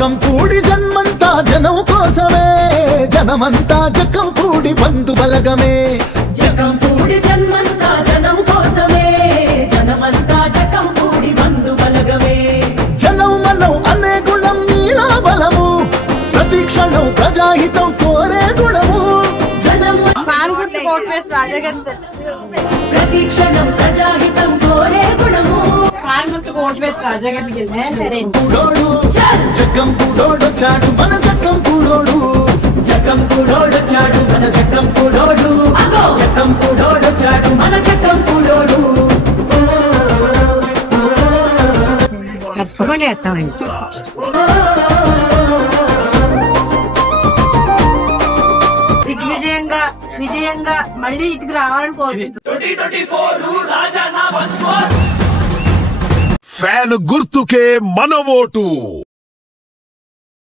జకం కూడి జన్మంతా జనం కోసమే. జనమంతా జకం కూడి బంధు బలగమే. జగం పూడి జన్మంతా జనం కోసమే. జనమంతా జగం పూడి బంధు బలగమే. జనం మనం అనే గుణం నీలా బలము. ప్రతి క్షణం ప్రజాహితం కోరే గుణము. జనం ఫ్యాన్ గుర్తు కోట్ వేసి రాజా గారి ప్రతి క్షణం ప్రజాహితం రాజా గారికి వెళ్ళినా సరే. జకం పూడోడొచ్చాడు మన జగం పూడోడొచ్చాడు మన జగం పూడోడొచ్చాడు మన జగం పూడోడు కష్టపడి వేస్తామండి దిగ్విజయంగా విజయంగా మళ్ళీ ఇటుకు రావాలని కోరుకుంటున్నాను ఫ్యాన్ గుర్తుకే మన ఓటు